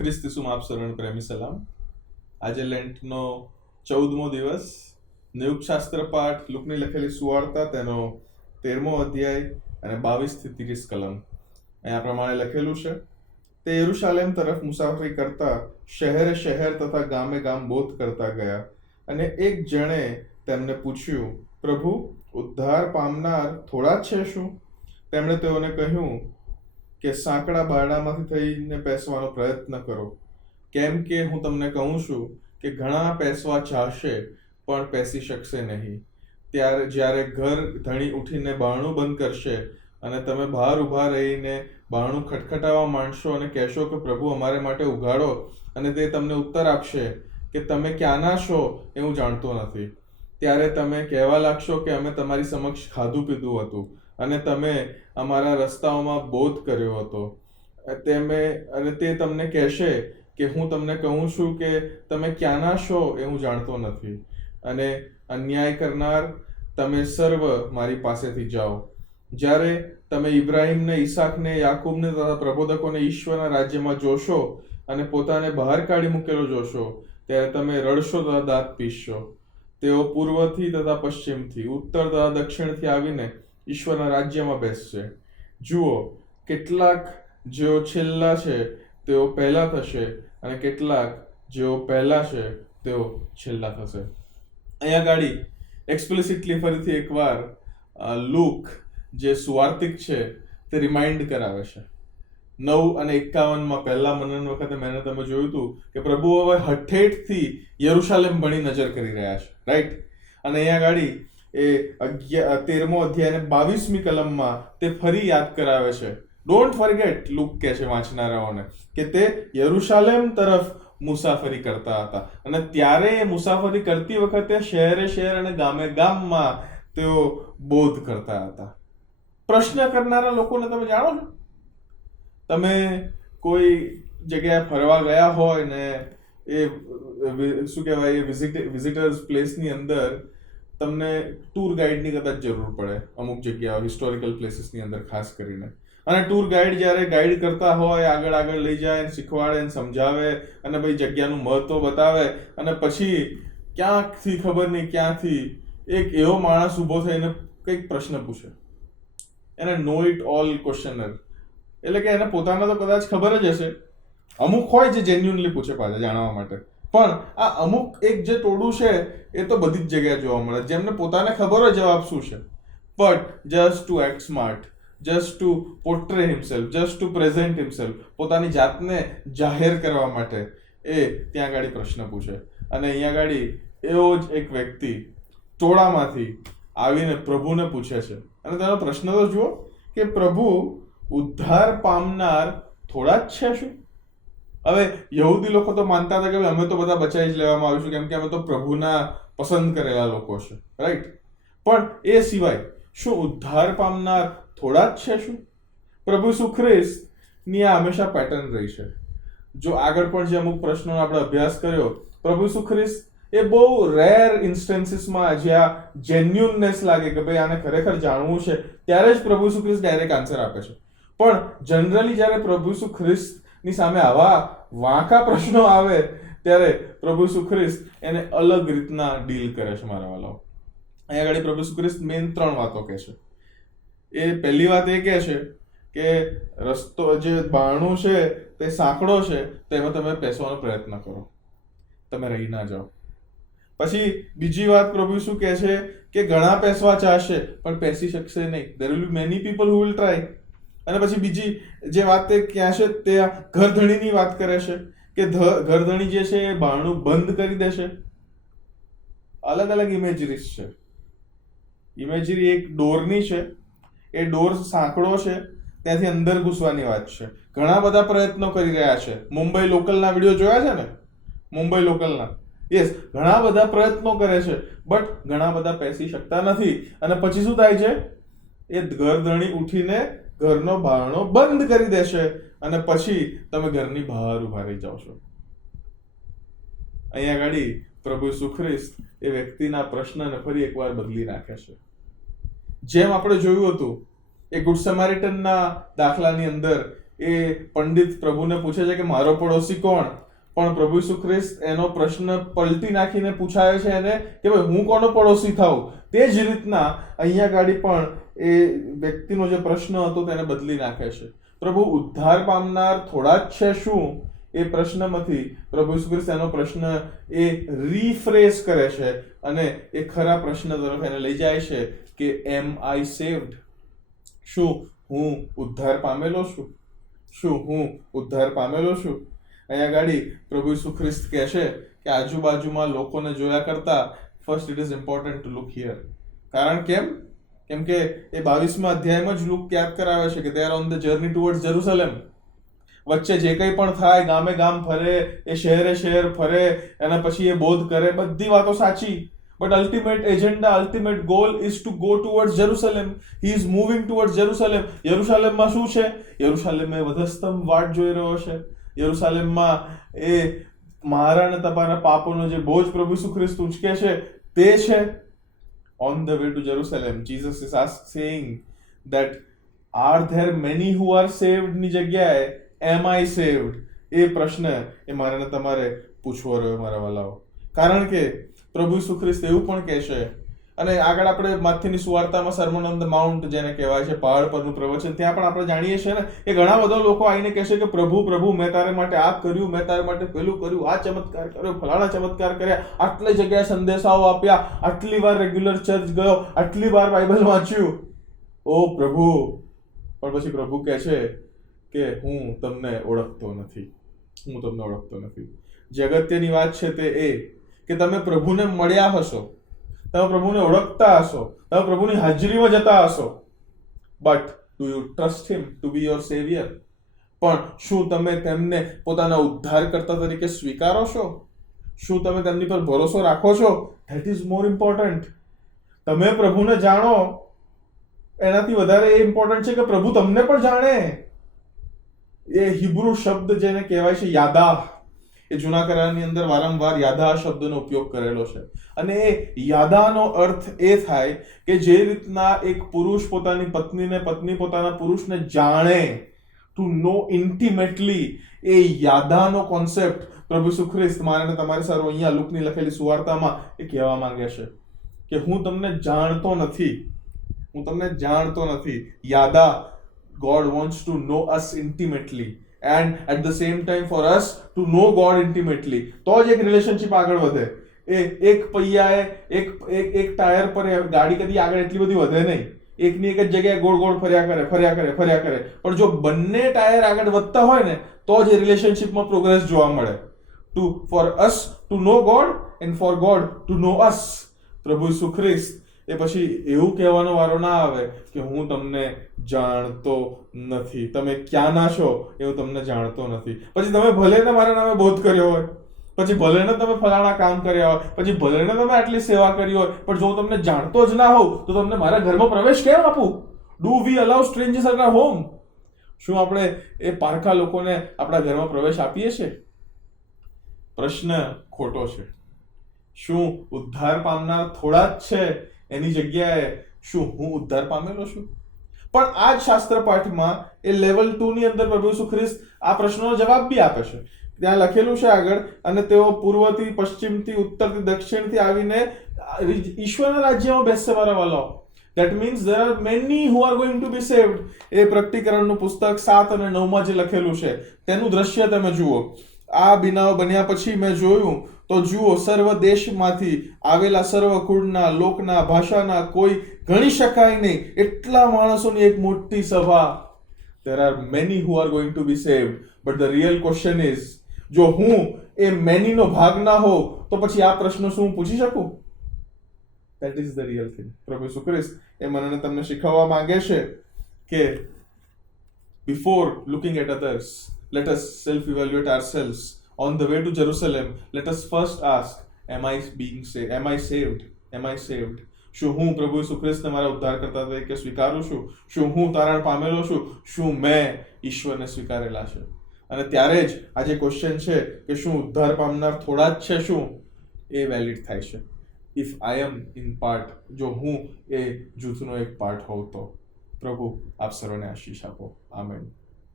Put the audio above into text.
ખ્રિસ્ત ઈસુમાં આપ સર્વને પ્રેમી સલામ. આજે લેન્ટનો 14મો દિવસ. નિયુક્ત શાસ્ત્ર પાઠ લુકની લખેલી સુવાર્તા તેનો 13મો અધ્યાય અને 22 થી 30 કલમ. અહીંયા પ્રમાણે લખેલું છે: તે યરુશાલેમ તરફ મુસાફરી કરતા શહેરે શહેર તથા ગામે ગામ બોધ કરતા ગયા, અને એક જણે તેમને પૂછ્યું, પ્રભુ, ઉદ્ધાર પામનાર થોડા જ છે શું? તેમણે તેઓને કહ્યું કે સાંકડા બારણામાંથી થઈને પેસવાનો પ્રયત્ન કરો, કેમ કે હું તમને કહું છું કે ઘણા પેસવા ચાહશે પણ પેસી શકશે નહીં. જ્યારે ઘર ધણી ઉઠીને બારણું બંધ કરશે અને તમે બહાર ઊભા રહીને બારણું ખટખટાવવા માંડશો અને કહેશો કે પ્રભુ અમારે માટે ઉઘાડો, અને તે તમને ઉત્તર આપશે કે તમે ક્યાંના છો એ હું જાણતો નથી, ત્યારે તમે કહેવા લાગશો કે અમે તમારી સમક્ષ ખાધું પીધું હતું અને તમે અમારા રસ્તાઓમાં બોધ કર્યો હતો. અને તે તમને કહેશે કે હું તમને કહું છું કે તમે ક્યાંના છો એ હું જાણતો નથી, અને અન્યાય કરનાર, તમે સર્વ મારી પાસેથી જાઓ. જ્યારે તમે ઇબ્રાહિમને, ઈસાકને, યાકૂબને તથા પ્રબોધકોને ઈશ્વરના રાજ્યમાં જોશો અને પોતાને બહાર કાઢી મૂકેલો જોશો, ત્યારે તમે રડશો તથા દાંત પીસશો. તેઓ પૂર્વથી તથા પશ્ચિમથી, ઉત્તર તથા દક્ષિણથી આવીને ઈશ્વરના રાજ્યમાં બેસશે. જુઓ, કેટલાક જેઓ છેલ્લા છે તેઓ પહેલા થશે, અને કેટલાક જેઓ પહેલા છે તેઓ છેલ્લા થશે. અહીંયા ગાડી એક્સપ્લિસિટલી ફરીથી એકવાર લુક જે સુવાર્તિક છે તે રિમાઇન્ડ કરાવે છે. 9:51 પહેલા મનન વખતે મેં તમે જોયું હતું કે પ્રભુ હવે હઠેઠથી યરુશાલેમ ભણી નજર કરી રહ્યા છે, રાઈટ? અને અહીંયા ગાડી એ 13મો અધ્યાય અને 22મી કલમમાં તે ફરી યાદ કરાવે છે. ડોન્ટ ફોરગેટ, લુક કહે છે વાંચનારાઓને, કે તે યરુશાલેમ તરફ મુસાફરી કરતા હતા, અને ત્યારે એ મુસાફરી કરતી વખતે શહેરે શહેર અને ગામે ગામમાં તેઓ બોધ કરતા હતા. પ્રશ્ન કરનારા લોકોને તમે જાણો છો? તમે કોઈ જગ્યાએ ફરવા ગયા હોય ને એ શું કહેવાય, વિઝિટર્સ પ્લેસની અંદર તમને ટૂર ગાઈડની કદાચ જરૂર પડે, અમુક જગ્યાઓ હિસ્ટોરિકલ પ્લેસીસની અંદર ખાસ કરીને. અને ટૂર ગાઈડ જ્યારે ગાઈડ કરતા હોય, આગળ આગળ લઈ જાય, શીખવાડે, સમજાવે, અને ભાઈ જગ્યાનું મહત્વ બતાવે, અને પછી ક્યાંકથી ખબર નહીં ક્યાંથી એક એવો માણસ ઊભો થઈને કંઈક પ્રશ્ન પૂછે, એને નો ઇટ ઓલ ક્વેશ્ચનર, એટલે કે એને પોતાને તો કદાચ ખબર જ હશે, અમુક હોય જે જેન્યુઅનલી પૂછે પાછા જાણવા માટે, પણ આ અમુક એક જે ટોળું છે એ તો બધી જ જગ્યાએ જોવા મળે, જેમને પોતાને ખબર હોય જવાબ શું છે, but just to act smart, just to portray himself, just to present himself, પોતાની જાતને જાહેર કરવા માટે એ ત્યાં ગાડી પ્રશ્ન પૂછે. અને અહીંયા ગાડી એવો જ એક વ્યક્તિ ટોળામાંથી આવીને પ્રભુને પૂછે છે, અને તેનો પ્રશ્ન તો જુઓ કે પ્રભુ, ઉદ્ધાર પામનાર થોડા જ છે શું? હવે યહૂદી લોકો તો માનતા હતા કે અમે તો બધા બચાવી જ લેવામાં આવીશું, કેમ કે અમે તો પ્રભુના પસંદ કરેલા લોકો છે, રાઈટ? પણ એ સિવાય શું ઉદ્ધાર પામનાર થોડા જ છે શું? પ્રભુ ઈસુ ખ્રિસ્તની આ હંમેશા પેટર્ન રહી છે. જો આગળ પણ જે અમુક પ્રશ્નોનો આપણે અભ્યાસ કર્યો, પ્રભુ ઈસુ ખ્રિસ્ત એ બહુ રેર ઇન્સ્ટન્સીસમાં જ્યાં જેન્યુનનેસ લાગે કે ભાઈ આને ખરેખર જાણવું છે, ત્યારે જ પ્રભુ ઈસુ ખ્રિસ્ત ડાયરેક્ટ આન્સર આપે છે. પણ જનરલી જ્યારે પ્રભુ ઈસુ ખ્રિસ્તની સામે આવા વાંકા પ્રશ્નો આવે ત્યારે પ્રભુ ઈસુ ખ્રિસ્ત એને અલગ રીતના ડીલ કરે છે. મારા વાલાઓ, અહીંયા આગળ પ્રભુ ઈસુ ખ્રિસ્ત મેઇન 3 વાતો કહે છે. એ પહેલી વાત એ કહે છે કે રસ્તો, જે બારણું છે તે સાંકડો છે, તેમાં તમે પેસવાનો પ્રયત્ન કરો, તમે રહી ના જાઓ. પછી બીજી વાત પ્રભુ ઈસુ કહે છે કે ઘણા પેસવા ચાહશે પણ પેસી શકશે નહીં. there will be many people who will try. અને પછી બીજી જે વાત તે ક્યાં છે, તે ઘરધણીની વાત કરે છે કે ઘરધણી જે છે એ બારણું બંધ કરી દેશે. અલગ અલગ ઇમેજરીઝ છે. ઇમેજરી એક ડોરની છે, એ ડોર સાંકડો છે, ત્યાંથી અંદર ઘૂસવાની વાત છે. ઘણા બધા પ્રયત્નો કરી રહ્યા છે. મુંબઈ લોકલના વિડીયો જોયા છે ને? મુંબઈ લોકલના, યસ, ઘણા બધા પ્રયત્નો કરે છે, બટ ઘણા બધા પેસી શકતા નથી. અને પછી શું થાય છે? એ ઘરધણી ઉઠીને ઘરનો બારણો બંધ કરી દેશે, અને પછી તમે ઘરની બહાર ઉભા રહી જાઓ છો. અહીંયા ગાડી પ્રભુ ઈસુ ખ્રિસ્ત એ વ્યક્તિના પ્રશ્નને ફરી એકવાર બદલી નાખે છે. જેમ આપણે જોયું હતું એ ગુડ સમારિટનના દાખલાની અંદર, એ પંડિત પ્રભુને પૂછે છે કે મારો પડોશી કોણ, પણ પ્રભુ ઈસુ ખ્રિસ્ત એનો પ્રશ્ન પલટી નાખીને પૂછાય છે એને કે ભાઈ હું કોનો પડોશી થાઉં. તે જ રીતના અહીંયા ગાડી પણ એ વ્યક્તિનો જે પ્રશ્ન હતો તેને બદલી નાખે છે. પ્રભુ ઉદ્ધાર પામનાર થોડા જ છે શું, એ પ્રશ્નમાંથી પ્રભુ ઈસુ ખ્રિસ્ત એનો પ્રશ્ન એ રીફ્રેઝ કરે છે અને એ ખરા પ્રશ્ન તરફ એને લઈ જાય છે કે એમ આઈ સેવ્ડ, શું હું ઉદ્ધાર પામેલો છું, શું હું ઉદ્ધાર પામેલો છું. અહીંયા ગાડી પ્રભુ ઈસુ ખ્રિસ્ત કહે છે કે આજુબાજુમાં લોકોને જોયા કરતા first it is important to look here. કારણ કેમ કે એ 22મા અધ્યાયમાં જ લુક યાદ કરાવે છે કે they are on the journey towards Jerusalem. વચ્ચે જે કંઈ પણ થાય, ગામે ગામ ફરે, એ શહેરે શહેર ફરે, અને પછી એ બોધ કરે, બધી વાતો સાચી, but ultimate agenda, ultimate goal is to go towards Jerusalem. He is moving towards Jerusalem. યરુશલેમમાં શું છે? યરુશલેમમાં વધસ્તંભ વાટ જોઈ રહ્યો છે. યરુશલેમમાં એ મારા અને તમારા પાપોનો જે બોજ પ્રભુ ઈસુ ખ્રિસ્ત ઉંચકે છે તે છે. On the way to Jerusalem, Jesus is saying that are there many who are saved ની જગ્યાએ am I saved એ પ્રશ્ન એ મારે ને તમારે પૂછવો રહ્યો મારા વાલાઓ. કારણ કે પ્રભુ ઈસુ ખ્રિસ્ત એવું પણ કહે છે, અને આગળ આપણે માથીની સુવાર્તામાં સર્મન ઓન ધ માઉન્ટ જેને કહેવાય છે, પહાડ પરનું પ્રવચન, ત્યાં પણ આપણે જાણીએ છીએ ને કે ઘણા બધા લોકો આવીને કહેશે કે પ્રભુ પ્રભુ મેં તારે માટે આ કર્યું, મેં તારે માટે પેલું કર્યું, આ ચમત્કાર કર્યો, ફલાણા ચમત્કાર કર્યા, આટલી જગ્યાએ સંદેશાઓ આપ્યા, આટલી વાર રેગ્યુલર ચર્ચ ગયો, આટલી વાર બાઇબલ વાંચ્યું. ઓ પ્રભુ, પણ પછી પ્રભુ કહે છે કે હું તમને ઓળખતો નથી, હું તમને ઓળખતો નથી. જે અગત્યની વાત છે તે એ કે તમે પ્રભુને મળ્યા હશો, તમે પ્રભુને ઓળખતા હશો, તમે પ્રભુની હાજરીમાં જતા હશો, but do you trust him to B your saviour? પણ શું તમે તેમને પોતાના ઉદ્ધારકર્તા તરીકે સ્વીકારો છો? શું તમે તેમની પર ભરોસો રાખો છો? That is more important. તમે પ્રભુને જાણો એનાથી વધારે એ ઇમ્પોર્ટન્ટ છે કે પ્રભુ તમને પણ જાણે. એ હિબ્રુ શબ્દ જેને કહેવાય છે યાદા, એ જૂના કરારની અંદર વારંવાર યાદા શબ્દનો ઉપયોગ કરેલો છે. અને એ યાદાનો અર્થ એ થાય કે જે રીતના એક પુરુષ પોતાની પત્નીને, પત્ની પોતાના પુરુષને જાણે, ટુ નો ઇન્ટિમેટલી, એ યાદાનો કોન્સેપ્ટ પ્રભુ ઈસુ ખ્રિસ્ત મારે તમારે સારું અહીંયા લુકની લખેલી સુવાર્તામાં એ કહેવા માંગે છે કે હું તમને જાણતો નથી, હું તમને જાણતો નથી. યાદા, God wants to know us intimately and at the same time for us to know God intimately. તો જ એક રિલેશનશિપ આગળ વધે. એક પૈયાએ એક ટાયર પર ગાડી કદી આગળ એટલી બધી વધે નહીં. એકની એક જ જગ્યાએ ગોળ ગોળ ફર્યા કરે. પણ જો બંને ટાયર આગળ વધતા હોય ને તો જ એ રિલેશનશિપમાં પ્રોગ્રેસ જોવા મળે. For us to know God and for God to know us. પ્રભુ ઈસુ ખ્રિસ્ત એ પછી એવું કહેવાનો વારો ના આવે કે હું તમને જાણતો નથી, તમે ક્યાંના છો એ હું તમને જાણતો નથી. પછી તમે ભલે ને મારા નામે બોધ કર્યો હોય, પછી ભલે ને તમે ફલાણા કામ કર્યા હોય, પછી ભલે ને તમે આટલી સેવા કરી હોય, પણ જો હું તમને જાણતો જ ના હોઉં તો તમને મારા ઘરમાં પ્રવેશ કેમ આપું? Do we allow strangers at our home? શું આપણે એ પારકા લોકોને આપણા ઘરમાં પ્રવેશ આપીએ છીએ? પ્રશ્ન ખોટો છે. શું ઉદ્ધાર પામનાર થોડા જ છે એની જગ્યાએ શું હું ઉદ્ધાર પામેલો છું? પણ આ જ શાસ્ત્ર પાઠમાં એ લેવલ 2 ની અંદર પ્રભુ ઈસુ ખ્રિસ્ત આ પ્રશ્નનો જવાબ બી આપે છે. ત્યાં લખેલું છે આગળ, અને તેઓ પૂર્વથી, પશ્ચિમથી, ઉત્તરથી, દક્ષિણથી આવીને ઈશ્વરના રાજ્યમાં બેસશે મારા વાલાઓ. That means there are many who are going to be saved. એ પ્રકટીકરણનું પુસ્તક 7 અને 9 જે લખેલું છે તેનું દ્રશ્ય તમે જુઓ. આ બનાવ બન્યા પછી મેં જોયું તો જુઓ, સર્વ દેશમાંથી આવેલા સર્વ કુળના, લોકના, ભાષાના, કોઈ ગણી શકાય નહીં એટલા માણસોની એક મોટી સભા. There are many who are going to be saved. But the real question is, જો હું એ many નો ભાગ ના હોઉં તો પછી આ પ્રશ્ન શું હું પૂછી શકું? That is the real thing. પ્રભુ ઈસુ ખ્રિસ્ત એ મને તમને શીખવવા માંગે છે કે before looking at others, let us self-evaluate ourselves. On the way to Jerusalem, let us first ask, am I being saved? Am I saved? Am I saved? શું હું પ્રભુ ઈસુ ખ્રિસ્તને મારા ઉદ્ધારકર્તા તરીકે સ્વીકારું છું? શું હું તારણ પામેલો છું? શું મેં ઈશ્વરને સ્વીકારેલા છે? અને ત્યારે જ આ જે ક્વેશ્ચન છે કે શું ઉદ્ધાર પામનાર થોડા જ છે, શું એ વેલિડ થાય છે. If I am in part, જો હું એ જૂથનો એક પાર્ટ હોઉં તો. પ્રભુ આપ સર્વને આશીષ આપો. આમેન.